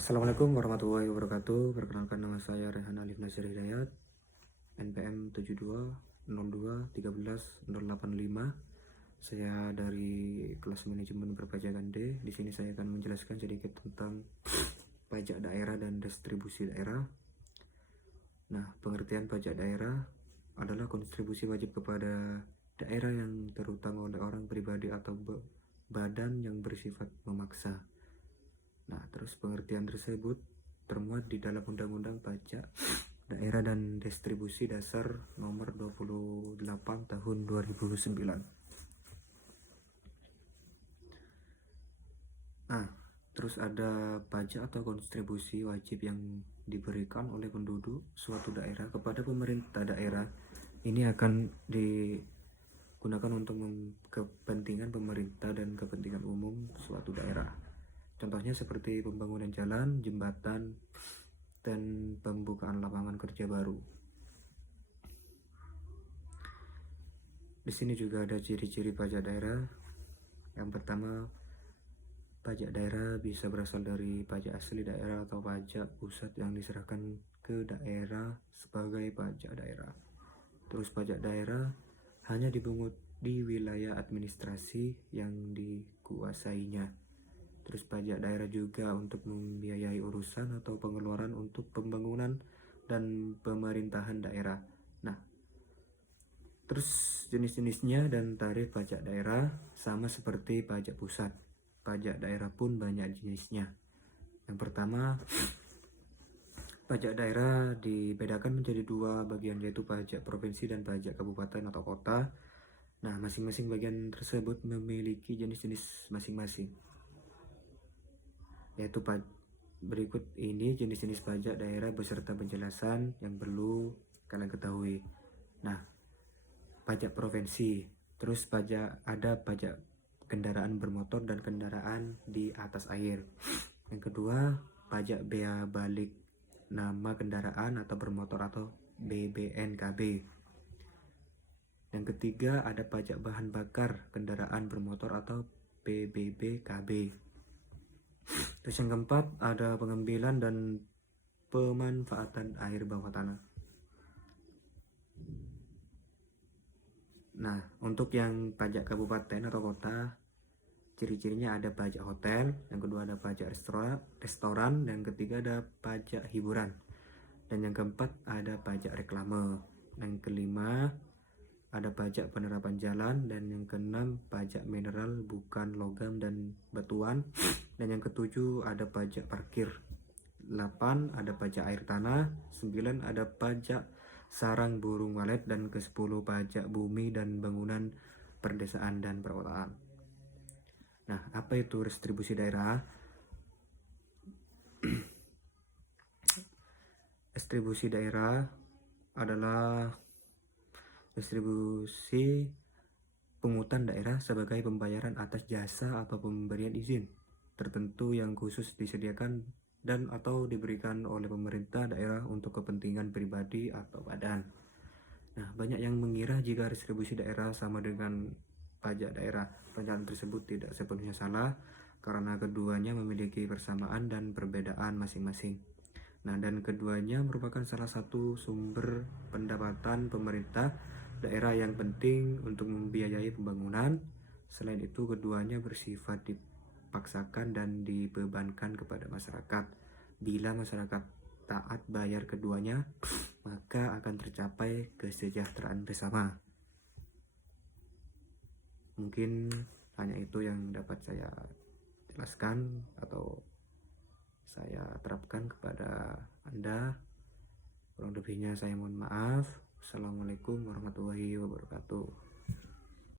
Assalamualaikum warahmatullahi wabarakatuh. Perkenalkan, nama saya Rehan Alif Nasir Hidayat, NPM 7202131085. Saya dari kelas manajemen perpajakan D. Di sini saya akan menjelaskan sedikit tentang pajak daerah dan distribusi daerah. Nah, pengertian pajak daerah adalah kontribusi wajib kepada daerah yang terutang oleh orang pribadi atau badan yang bersifat memaksa. Nah, terus pengertian tersebut termuat di dalam Undang-Undang Pajak Daerah dan Distribusi Dasar Nomor 28 Tahun 2009. Nah, terus ada pajak atau kontribusi wajib yang diberikan oleh penduduk suatu daerah kepada pemerintah daerah. Ini akan digunakan untuk kepentingan pemerintah dan kepentingan umum suatu daerah. Contohnya seperti pembangunan jalan, jembatan, dan pembukaan lapangan kerja baru. Di sini juga ada ciri-ciri pajak daerah. Yang pertama, pajak daerah bisa berasal dari pajak asli daerah atau pajak pusat yang diserahkan ke daerah sebagai pajak daerah. Terus pajak daerah hanya dipungut di wilayah administrasi yang dikuasainya. Terus pajak daerah juga untuk membiayai urusan atau pengeluaran untuk pembangunan dan pemerintahan daerah. Nah, terus jenis-jenisnya dan tarif pajak daerah sama seperti pajak pusat. Pajak daerah pun banyak jenisnya. Yang pertama, pajak daerah dibedakan menjadi dua bagian, yaitu pajak provinsi dan pajak kabupaten atau kota. Nah, masing-masing bagian tersebut memiliki jenis-jenis masing-masing. Yaitu berikut ini jenis-jenis pajak daerah beserta penjelasan yang perlu kalian ketahui. Nah, pajak provinsi, terus ada pajak kendaraan bermotor dan kendaraan di atas air. Yang kedua, pajak bea balik nama kendaraan atau bermotor atau BBNKB. Yang ketiga, ada pajak bahan bakar kendaraan bermotor atau PBBKB. Terus yang keempat, ada pengambilan dan pemanfaatan air bawah tanah. Nah, untuk yang pajak kabupaten atau kota, ciri-cirinya ada pajak hotel, yang kedua ada pajak restoran, dan ketiga ada pajak hiburan, dan yang keempat ada pajak reklame. Yang kelima ada pajak penerapan jalan, dan yang keenam pajak mineral bukan logam dan batuan, dan yang ketujuh ada pajak parkir. 8 ada pajak air tanah, 9 ada pajak sarang burung walet, dan ke-10 pajak bumi dan bangunan perdesaan dan perkotaan. Nah, apa itu distribusi daerah? Distribusi daerah adalah distribusi pungutan daerah sebagai pembayaran atas jasa atau pemberian izin tertentu yang khusus disediakan dan atau diberikan oleh pemerintah daerah untuk kepentingan pribadi atau badan. Nah, banyak yang mengira jika distribusi daerah sama dengan pajak daerah. Pernyataan tersebut tidak sepenuhnya salah karena keduanya memiliki persamaan dan perbedaan masing-masing. Nah, dan keduanya merupakan salah satu sumber pendapatan pemerintah daerah yang penting untuk membiayai pembangunan. Selain itu, keduanya bersifat dipaksakan dan dibebankan kepada masyarakat. Bila masyarakat taat bayar keduanya, maka akan tercapai kesejahteraan bersama. Mungkin hanya itu yang dapat saya jelaskan atau saya terapkan kepada Anda. Kurang lebihnya saya mohon maaf. Assalamualaikum warahmatullahi wabarakatuh.